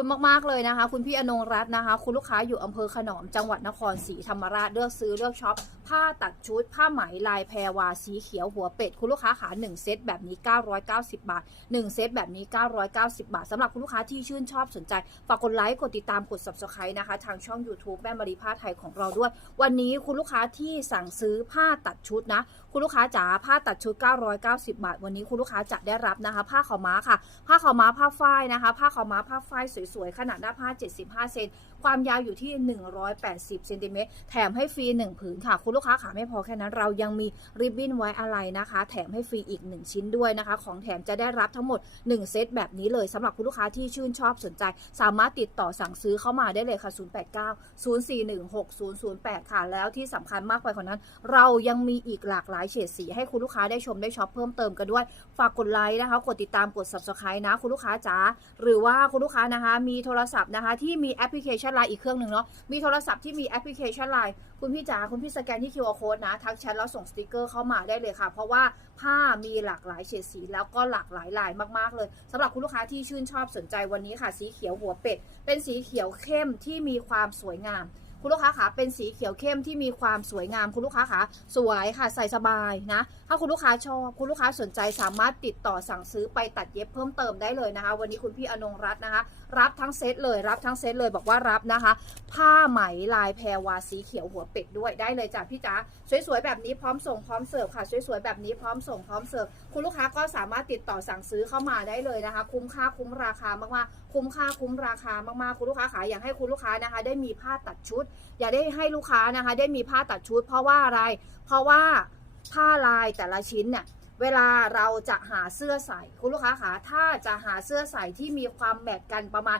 คุณมากๆเลยนะคะ คุณพี่อนงรัตน์นะคะ คุณลูกค้าอยู่อำเภอขนอมจังหวัดนครศรีธรรมราชเลือกซื้อเลือกช็อปผ้าตัดชุด ผ้าไหมลายแพรวาสีเขียวหัวเป็ด คุณลูกค้าขา1เซตแบบนี้ 990 บาท 1 เซตแบบนี้ 990 บาทสำหรับคุณลูกค้าที่ชื่นชอบสนใจ ฝากกดไลค์กดติดตามกด subscribe นะคะ ทางช่อง YouTube แม่มารีผ้าไทยของเราด้วย วันนี้คุณลูกค้าที่สั่งซื้อผ้าตัดชุดนะ คุณลูกค้าจ๋าผ้าตัดชุด 990 บาท วันนี้คุณลูกค้าจะได้รับนะคะ ผ้าขาวม้าค่ะ ผ้าขาวม้าผ้าฝ้ายนะคะ ผ้าขาวม้าผ้าฝ้ายสวยๆ ขนาดหน้าผ้า 75 เซน ความยาวอยู่ที่ 180 เซนติเมตร แถมให้ฟรี 1 ผืนค่ะ คุณลูกค้าขาไม่พอแค่นั้น เรายังมีริบบิ้นไว้อะไรนะคะ แถมให้ฟรีอีก 1 ชิ้นด้วยนะคะ ของแถมจะได้รับทั้งหมด 1 เซตแบบนี้เลยสำหรับคุณลูกค้าที่ชื่นชอบสนใจ สามารถติดต่อสั่งซื้อเข้ามาได้เลยค่ะ 089 041 6008 ค่ะ แล้วที่สำคัญมากไปกว่านั้น เรายังมีอีกหลากหลายเฉดสี ให้คุณลูกค้าได้ชมได้ช็อปเพิ่มเติมกันด้วย ฝากกดไลค์นะคะ กดติดตาม กด subscribe นะ คุณลูกค้าจ๋า หรือว่าคุณลูกค้านะคะมีโทรศัพท์นะคะ ที่มีแอปพลิเคชันไลน์อีกเครื่องหนึ่งเนาะมีโทรศัพท์ที่มีแอปพลิเคชันไลน์คุณพี่จ๋าคุณพี่สแกนที่ QR code นะ ทักแชทแล้วส่งสติกเกอร์เข้ามาได้เลยค่ะ เพราะว่าผ้ามีหลากหลายเฉดสีแล้วก็หลากหลายลายมากๆเลยสำหรับคุณลูกค้าที่ชื่นชอบสนใจวันนี้ค่ะ สีเขียวหัวเป็ด เป็นสีเขียวเข้มที่มีความสวยงามคุณลูกค้าคะเป็นสีเขียวเข้มที่มีความสวยงาม คุณลูกค้าคะสวยค่ะใส่สบายนะ ถ้าคุณลูกค้าชอบ คุณลูกค้าสนใจสามารถติดต่อสั่งซื้อไปตัดเย็บเพิ่มเติมได้เลยนะคะ วันนี้คุณพี่อนงรัตน์นะคะรับทั้งเซตเลยรับทั้งเซตเลยบอกว่ารับนะคะ ผ้าไหมลายแพรวาสีเขียวหัวเป็ดด้วยได้เลยจ้ะพี่จ๋าสวยๆแบบนี้พร้อมส่งพร้อมเสิร์ฟค่ะสวยๆแบบนี้พร้อมส่งพร้อมเสิร์ฟคุณลูกค้าก็สามารถติดต่อสั่งซื้อเข้ามาได้เลยนะคะ คุ้มค่าคุ้มราคามากๆคุ้มค่าคุ้มราคามากๆคุณลูกค้าขายอยากให้คุณลูกค้านะคะ ได้มีผ้าตัดชุด อย่าได้ให้ลูกค้านะคะ ได้มีผ้าตัดชุด เพราะว่าอะไร เพราะว่าผ้าลายแต่ละชิ้นเนี่ย เวลาเราจะหาเสื้อใส่คุณลูกค้าคะถ้าจะหาเสื้อใส่ที่มีความแมทกันประมาณ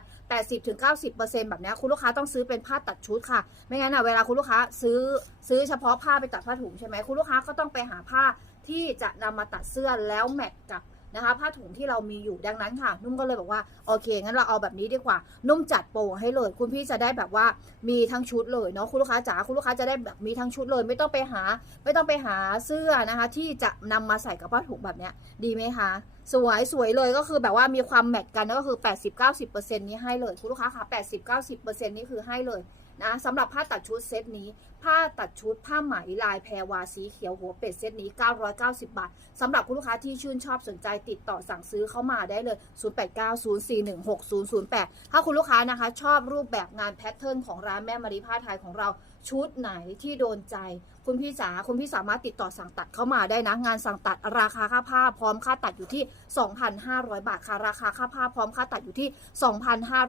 80-90%แบบเนี้คุณลูกค้าต้องซื้อเป็นผ้าตัดชุดค่ะ ไม่งั้นอะเวลาคุณลูกค้าซื้อซื้อเฉพาะผ้าไปตัดผ้าถุงใช่ไหมคุณลูกค้าก็ต้องไปหาผ้าที่จะนำมาตัดเสื้อแล้วแมทกับ นะคะผ้าถุงที่เรามีอยู่ดังนั้นค่ะ นุ่มก็เลยบอกว่าโอเคงั้นเราเอาแบบนี้ดีกว่า นุ่มจัดโปรให้เลย คุณพี่จะได้แบบว่ามีทั้งชุดเลยเนาะคุณลูกค้าจ๋าคุณลูกค้าจะได้แบบมีทั้งชุดเลย ไม่ต้องไปหา ไม่ต้องไปหาเสื้อนะคะ ที่จะนำมาใส่กับผ้าถุงแบบเนี้ยดีไหมคะสวยสวยเลยก็คือแบบว่ามีความแมทกันก็คือ 80-90%นี้ให้เลยคุณลูกค้าค่ะ80-90%นี้คือให้เลย นะสำหรับผ้าตัดชุดเซตนี้ ผ้าตัดชุดผ้าไหมลายแพรวาสีเขียวหัวเป็ดเซตนี้ 990 บาทสำหรับคุณลูกค้าที่ชื่นชอบสนใจติดต่อสั่งซื้อเข้ามาได้เลย 0890416008 ถ้าคุณลูกค้านะคะ ชอบรูปแบบงานแพทเทิร์นของร้านแม่มารีผ้าไทยของเราชุดไหนที่โดนใจ คุณพี่จ๋าคุณพี่สามารถติดต่อสั่งตัดเข้ามาได้นะ งานสั่งตัดราคาค่าผ้าพร้อมค่าตัดอยู่ที่ 2,500 บาทค่ะราคาค่าผ้าพร้อมค่าตัดอยู่ที่ 2,500